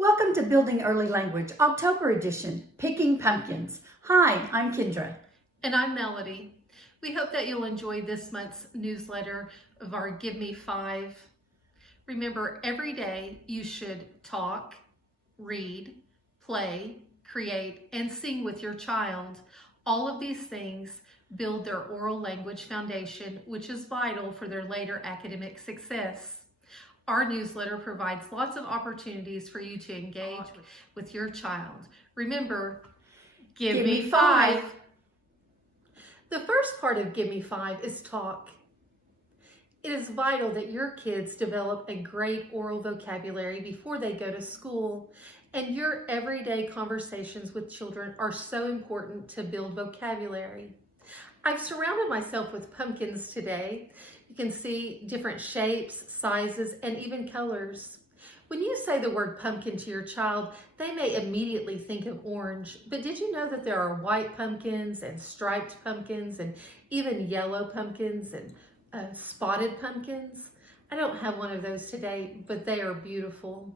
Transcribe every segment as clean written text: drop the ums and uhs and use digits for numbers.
Welcome to Building Early Language, October edition, Picking Pumpkins. Hi, I'm Kendra. And I'm Melody. We hope that you'll enjoy this month's newsletter of our Give Me 5. Remember, every day you should talk, read, play, create, and sing with your child. All of these things build their oral language foundation, which is vital for their later academic success. Our newsletter provides lots of opportunities for you to engage with your child. Remember, Give Me 5. The first part of Give Me 5 is talk. It is vital that your kids develop a great oral vocabulary before they go to school, and your everyday conversations with children are so important to build vocabulary. I've surrounded myself with pumpkins today. You can see different shapes, sizes, and even colors. When you say the word pumpkin to your child, they may immediately think of orange, but did you know that there are white pumpkins and striped pumpkins and even yellow pumpkins and spotted pumpkins? I don't have one of those today, but they are beautiful.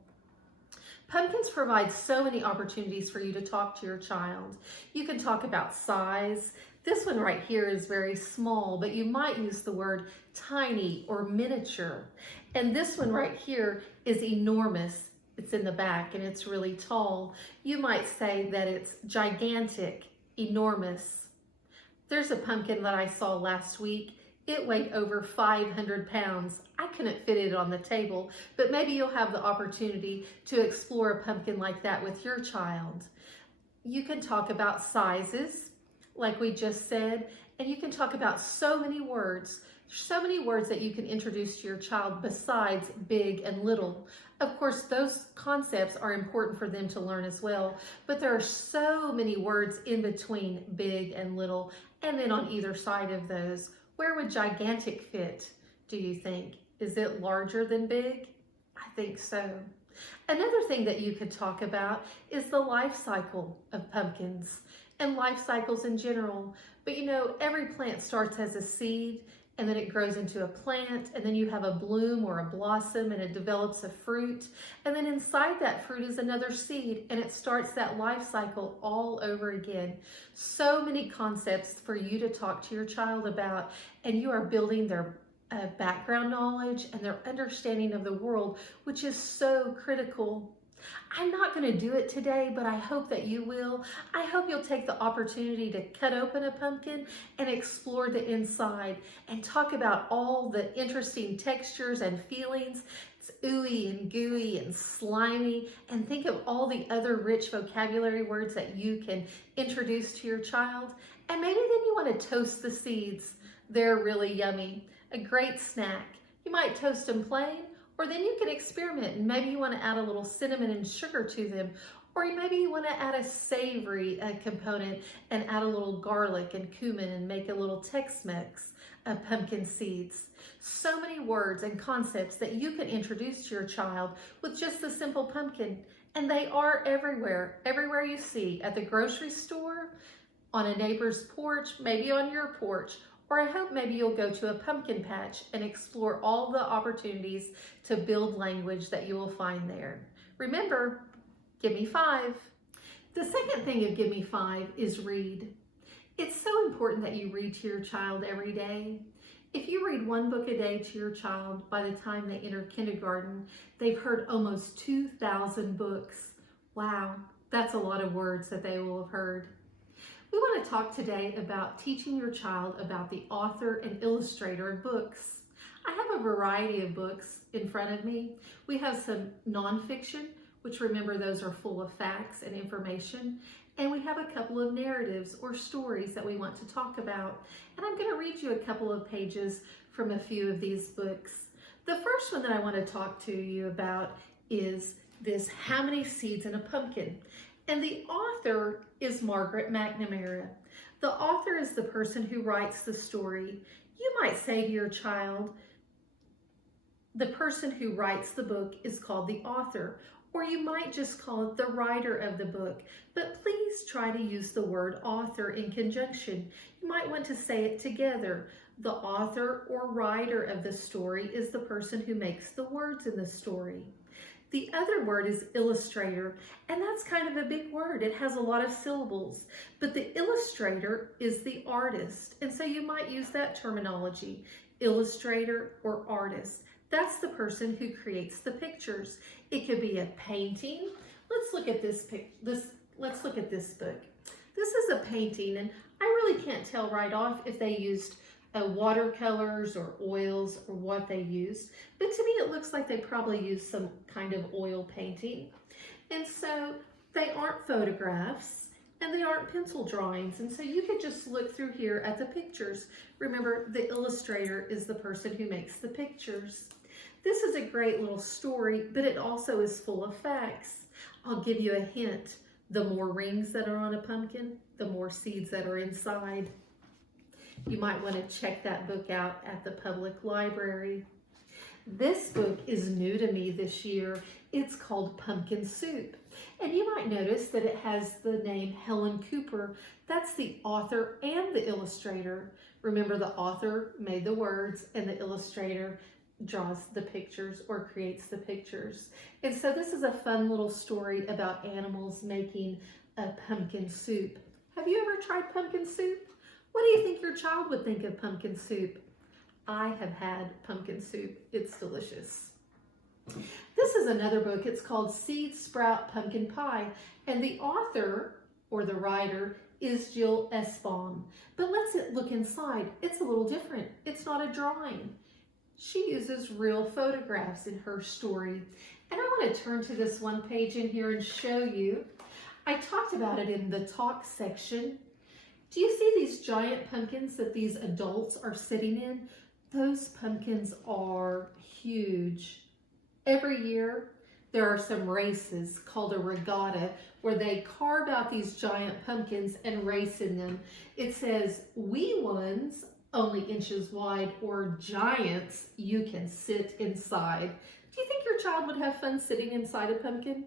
Pumpkins provide so many opportunities for you to talk to your child. You can talk about size. This one right here is very small, but you might use the word tiny or miniature. And this one right here is enormous. It's in the back and it's really tall. You might say that it's gigantic, enormous. There's a pumpkin that I saw last week. It weighed over 500 pounds. I couldn't fit it on the table, but maybe you'll have the opportunity to explore a pumpkin like that with your child. You can talk about sizes, like we just said, and you can talk about so many words that you can introduce to your child besides big and little. Of course, those concepts are important for them to learn as well, but there are so many words in between big and little, and then on either side of those. Where would gigantic fit, do you think? Is it larger than big? I think so. Another thing that you could talk about is the life cycle of pumpkins and life cycles in general. But you know, every plant starts as a seed and then it grows into a plant, and then you have a bloom or a blossom and it develops a fruit. And then inside that fruit is another seed and it starts that life cycle all over again. So many concepts for you to talk to your child about, and you are building their background knowledge and their understanding of the world, which is so critical. I'm not going to do it today, but I hope that you will. I hope you'll take the opportunity to cut open a pumpkin and explore the inside and talk about all the interesting textures and feelings. It's ooey and gooey and slimy, and think of all the other rich vocabulary words that you can introduce to your child. And maybe then you want to toast the seeds. They're really yummy. A great snack. You might toast them plain, or then you can experiment and maybe you want to add a little cinnamon and sugar to them, or maybe you want to add a savory component and add a little garlic and cumin and make a little Tex-Mex of pumpkin seeds. So many words and concepts that you can introduce to your child with just the simple pumpkin, and they are everywhere. Everywhere you see, at the grocery store, on a neighbor's porch, maybe on your porch, or I hope maybe you'll go to a pumpkin patch and explore all the opportunities to build language that you will find there. Remember, Give Me 5. The second thing of Give Me 5 is read. It's so important that you read to your child every day. If you read one book a day to your child, by the time they enter kindergarten, they've heard almost 2,000 books. Wow, that's a lot of words that they will have heard. We want to talk today about teaching your child about the author and illustrator of books. I have a variety of books in front of me. We have some nonfiction, which remember those are full of facts and information. And we have a couple of narratives or stories that we want to talk about. And I'm going to read you a couple of pages from a few of these books. The first one that I want to talk to you about is this How Many Seeds in a Pumpkin? And the author is Margaret McNamara. The author is the person who writes the story. You might say to your child, the person who writes the book is called the author, or you might just call it the writer of the book. But please try to use the word author in conjunction. You might want to say it together. The author or writer of the story is the person who makes the words in the story. The other word is illustrator, and that's kind of a big word. It has a lot of syllables, but the illustrator is the artist, and so you might use that terminology, illustrator or artist. That's the person who creates the pictures. It could be a painting. Let's look at let's look at this book. This is a painting, and I really can't tell right off if they used watercolors or oils or what they used, but to me it looks like they probably used some kind of oil painting. And so they aren't photographs and they aren't pencil drawings, and so you could just look through here at the pictures. Remember, the illustrator is the person who makes the pictures. This is a great little story, but it also is full of facts. I'll give you a hint. The more rings that are on a pumpkin, the more seeds that are inside. You might want to check that book out at the public library. This book is new to me this year. It's called Pumpkin Soup. And you might notice that it has the name Helen Cooper. That's the author and the illustrator. Remember, the author made the words and the illustrator draws the pictures or creates the pictures. And so this is a fun little story about animals making a pumpkin soup. Have you ever tried pumpkin soup? What do you think your child would think of pumpkin soup? I have had pumpkin soup. It's delicious. This is another book. It's called Seed Sprout Pumpkin Pie, and the author or the writer is Jill Esbaum. But let's look inside. It's a little different. It's not a drawing. She uses real photographs in her story. And I want to turn to this one page in here and show you. I talked about it in the talk section. Do you see these giant pumpkins that these adults are sitting in? Those pumpkins are huge. Every year, there are some races called a regatta where they carve out these giant pumpkins and race in them. It says, wee ones, only inches wide, or giants, you can sit inside. Do you think your child would have fun sitting inside a pumpkin?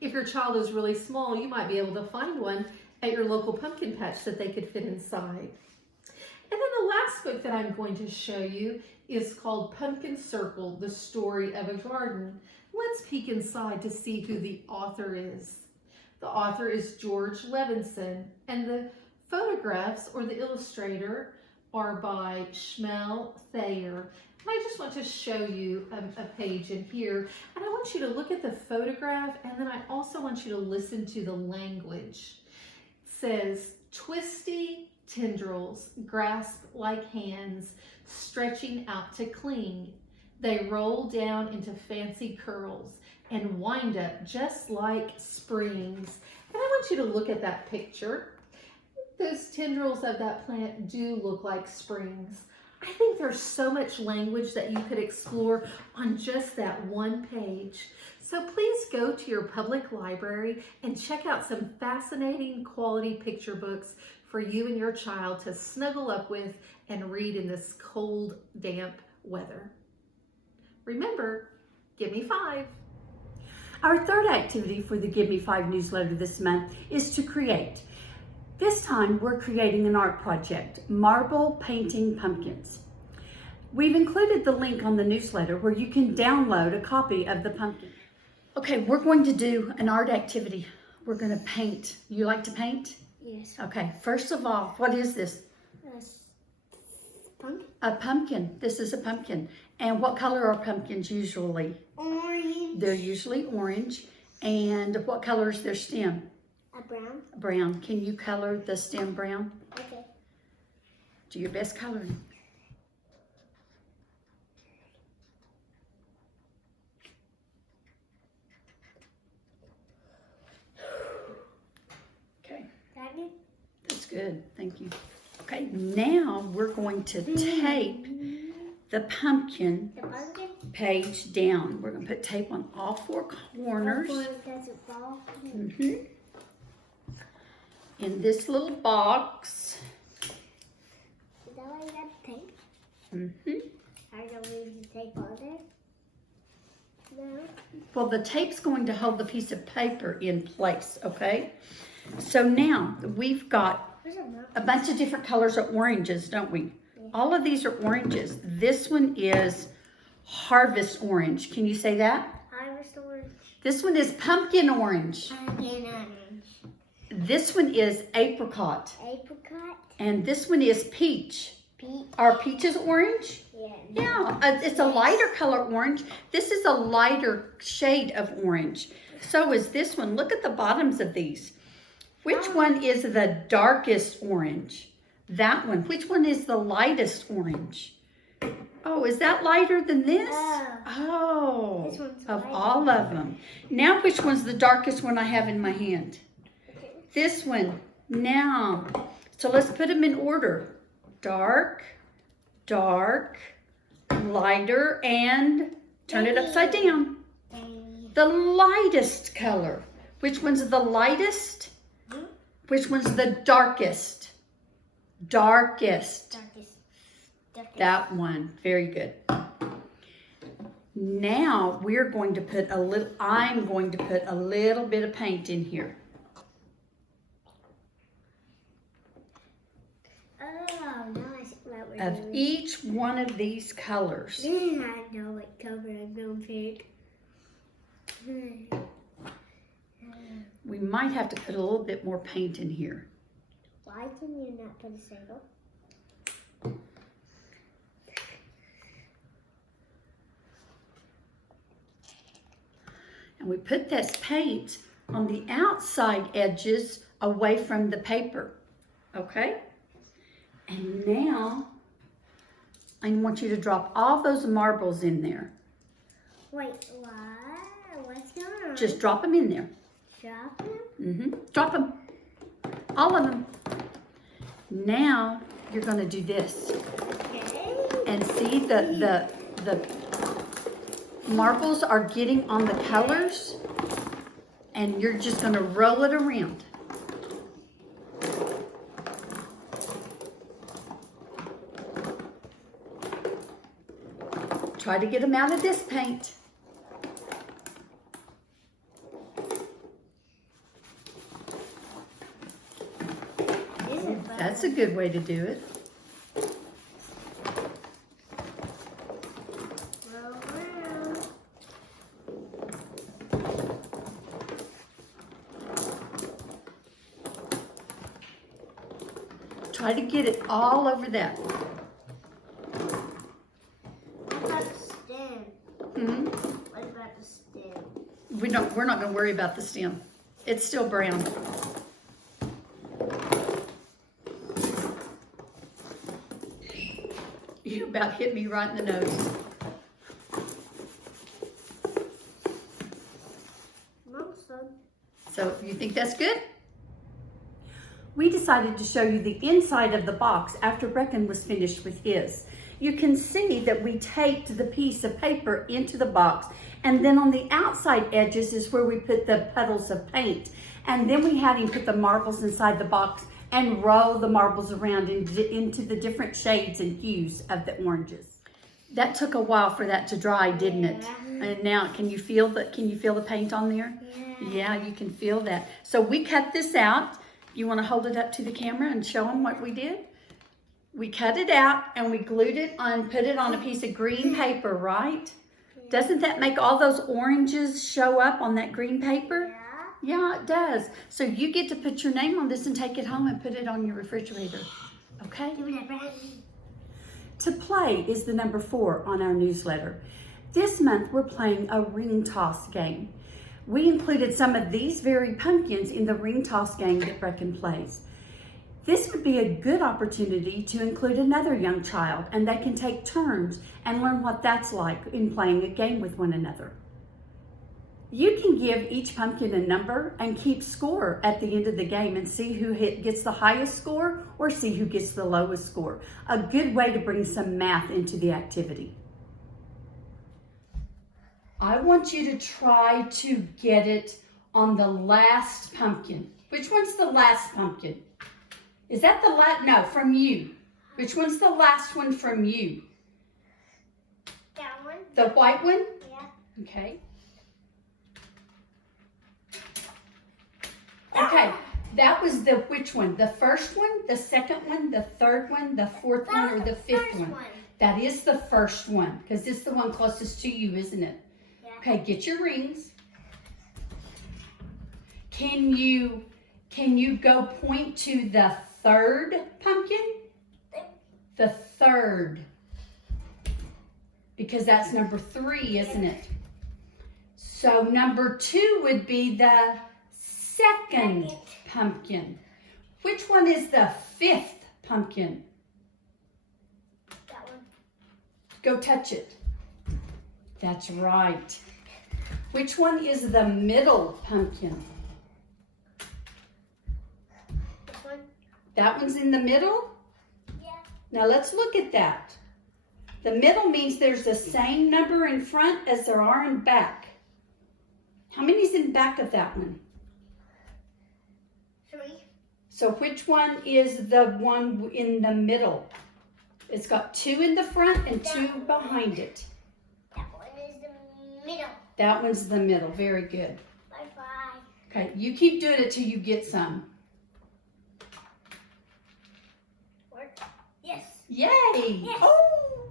If your child is really small, you might be able to find one at your local pumpkin patch that they could fit inside. And then the last book that I'm going to show you is called Pumpkin Circle, The Story of a Garden. Let's peek inside to see who the author is. The author is George Levinson, and the photographs or the illustrator are by Schmel Thayer. And I just want to show you a page in here, and I want you to look at the photograph, and then I also want you to listen to the language. Says, twisty tendrils grasp like hands, stretching out to cling. They roll down into fancy curls and wind up just like springs. And I want you to look at that picture. Those tendrils of that plant do look like springs. I think there's so much language that you could explore on just that one page. So please go to your public library and check out some fascinating quality picture books for you and your child to snuggle up with and read in this cold, damp weather. Remember, give me 5. Our third activity for the Give Me 5 newsletter this month is to create. This time we're creating an art project, marble painting pumpkins. We've included the link on the newsletter where you can download a copy of the pumpkin. Okay, we're going to do an art activity. We're going to paint. You like to paint? Yes. Okay, first of all, what is this? Pumpkin. A pumpkin. This is a pumpkin. And what color are pumpkins usually? Orange. They're usually orange. And what color is their stem? A brown. Brown. Can you color the stem brown? Okay. Do your best coloring. Okay. That good? That's good. Thank you. Okay, now we're going to tape the pumpkin The pumpkin. page down. We're going to put tape on all 4 corners. Does it fall? In this little box. Is that why you got tape? I don't need the tape on there. No. Well, the tape's going to hold the piece of paper in place, okay? So now we've got a bunch of different colors of oranges, don't we? Yeah. All of these are oranges. This one is harvest orange. Can you say that? Harvest orange. This one is pumpkin orange. Pumpkin orange. This one is apricot. Apricot. And this one is peach. Peach. Are peaches orange? Yeah. Yeah, it's a lighter color orange. This is a lighter shade of orange. So is this one. Look at the bottoms of these. Which one is the darkest orange? That one. Which one is the lightest orange? Oh, is that lighter than this? Oh, This one's of lighter. all of them. Now, which one's the darkest one I have in my hand? This one. Now, so let's put them in order. Dark, dark, lighter, and turn it upside down. The lightest color. Which one's the lightest? Which one's the darkest? Darkest. Darkest. That one. Very good. Now we're going to put I'm going to put a little bit of paint in here. Oh, now I see what we're Of doing. each one of these colors. I know what color I'm going to pick. We might have to put a little bit more paint in here. Why can you not put a circle? And we put this paint on the outside edges away from the paper. Okay? And now I want you to drop all those marbles in there. Wait, what? What's going on? Just drop them in there. Drop them? Drop them. All of them. Now you're going to do this. Okay. And see the marbles are getting on the colors. And you're just going to roll it around. Try to get them out of this paint. That's a good way to do it. Roll around. Try to get it all over that. What about the stem? What about the stem? We're not going to worry about the stem. It's still brown. You about hit me right in the nose. No, son. So you think that's good? We decided to show you the inside of the box after Brecken was finished with his. You can see that we taped the piece of paper into the box, and then on the outside edges is where we put the puddles of paint. And then we had him put the marbles inside the box and roll the marbles around into the different shades and hues of the oranges. That took a while for that to dry, didn't it? Yeah. And now, can you feel the paint on there? Yeah, you can feel that. So we cut this out. You want to hold it up to the camera and show them what we did? We cut it out and we glued it on, put it on a piece of green paper, right? Doesn't that make all those oranges show up on that green paper? Yeah, it does. So you get to put your name on this and take it home and put it on your refrigerator. Okay? To play is the number 4 on our newsletter. This month we're playing a ring toss game. We included some of these very pumpkins in the ring toss game that Brecken plays. This would be a good opportunity to include another young child, and they can take turns and learn what that's like in playing a game with one another. You can give each pumpkin a number and keep score at the end of the game and see who gets the highest score or see who gets the lowest score. A good way to bring some math into the activity. I want you to try to get it on the last pumpkin. Which one's the last pumpkin? Is that the last? No, from you. Which one's the last one from you? That one? The white one? Yeah. Okay. Okay, that was the which one? The first one, the second one, the third one, the fourth one, or the fifth one? That is the first one, because it's the one closest to you, isn't it? Yeah. Okay, get your rings. Can you go point to the third pumpkin? The third. Because that's number 3, isn't it? So number 2 would be the second pumpkin. Which one is the 5th pumpkin? That one. Go touch it. That's right. Which one is the middle pumpkin? This one. That one's in the middle? Yeah. Now let's look at that. The middle means there's the same number in front as there are in back. How many's in back of that one? 3. So which one is the one in the middle? It's got 2 in the front and 2 behind it. That one is the middle. That one's the middle. Very good. Bye-bye. Okay, you keep doing it till you get some. Work. Yes. Yay! Yes. Oh!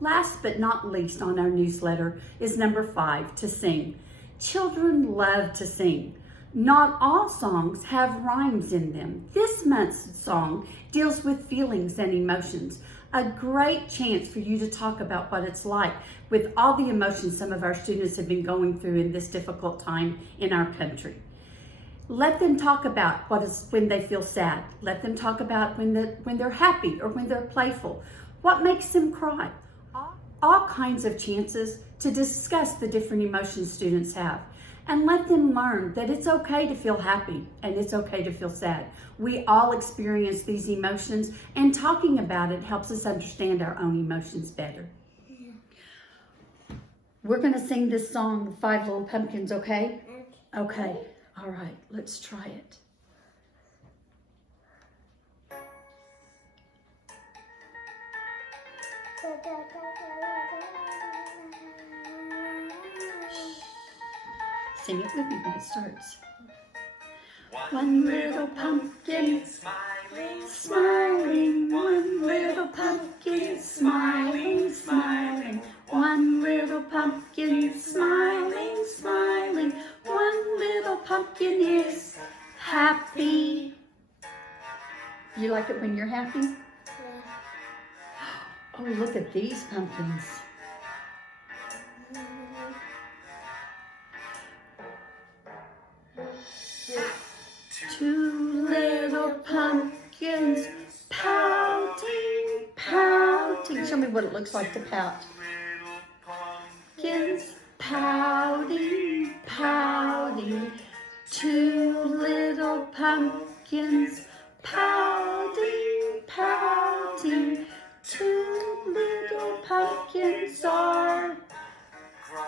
Last but not least on our newsletter is number 5, to sing. Children love to sing. Not all songs have rhymes in them. This month's song deals with feelings and emotions. A great chance for you to talk about what it's like with all the emotions some of our students have been going through in this difficult time in our country. Let them talk about what is when they feel sad. Let them talk about when they're happy or when they're playful. What makes them cry? All kinds of chances to discuss the different emotions students have. And let them learn that it's okay to feel happy and it's okay to feel sad. We all experience these emotions, and talking about it helps us understand our own emotions better. Yeah. We're going to sing this song, The 5 Little Pumpkins, okay? Okay. All right, let's try it. Sing it with me when it starts. One little pumpkin, smiling, smiling. One little pumpkin, smiling, smiling. One little pumpkin, smiling, smiling. One little pumpkin is happy. You like it when you're happy? Yeah. Oh, look at these pumpkins. Two little pumpkins pouting, pouting. Show me what it looks like to pout. Pumpkins pouting, pouting. Two little pumpkins pouting, pouting. Two little pumpkins are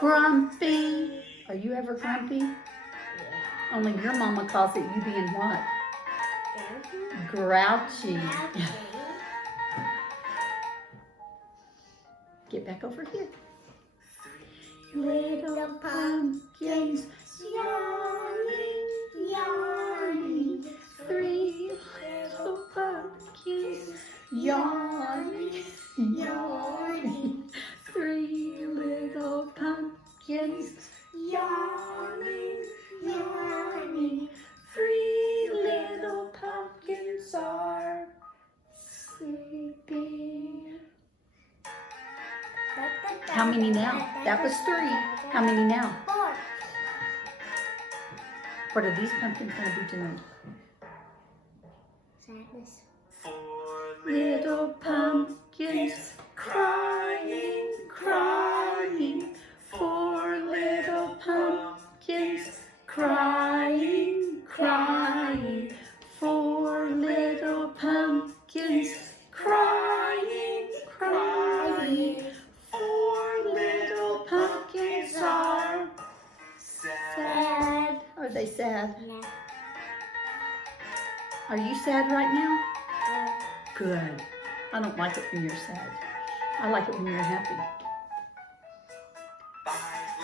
grumpy. Are you ever grumpy? Only your mama calls it you being what? Grouchy. Get back over here. Little pumpkins yawning, yawning. 3 little pumpkins yawning, yawning. 3 little pumpkins yawning, yawning. 3 little pumpkins are sleeping. How many now? That was 3. How many now? 4. What are these pumpkins going to be doing? Sadness. 4 Little pumpkins crying, crying. 4 little pumpkins crying, crying. 4 little pumpkins crying, crying. 4 little pumpkins are sad. Are they sad? Yeah. Are you sad right now? Good. I don't like it when you're sad. I like it when you're happy. 5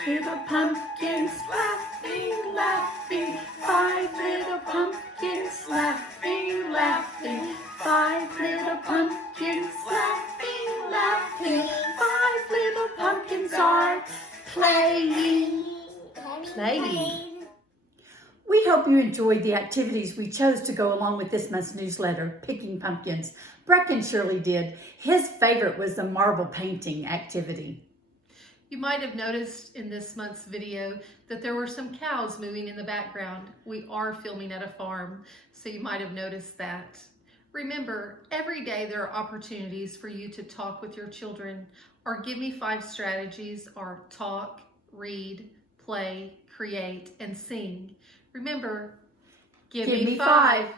Little pumpkins laughing, laughing. 5 little pumpkins laughing, laughing. 5 little pumpkins laughing, laughing. 5 little pumpkins are playing. Playing. We hope you enjoyed the activities we chose to go along with this month's newsletter, Picking Pumpkins. Brecken surely did. His favorite was the marble painting activity. You might have noticed in this month's video that there were some cows moving in the background. We are filming at a farm, so you might have noticed that. Remember, every day there are opportunities for you to talk with your children. Our Give Me 5 strategies are talk, read, play, create, and sing. Remember, give me 5.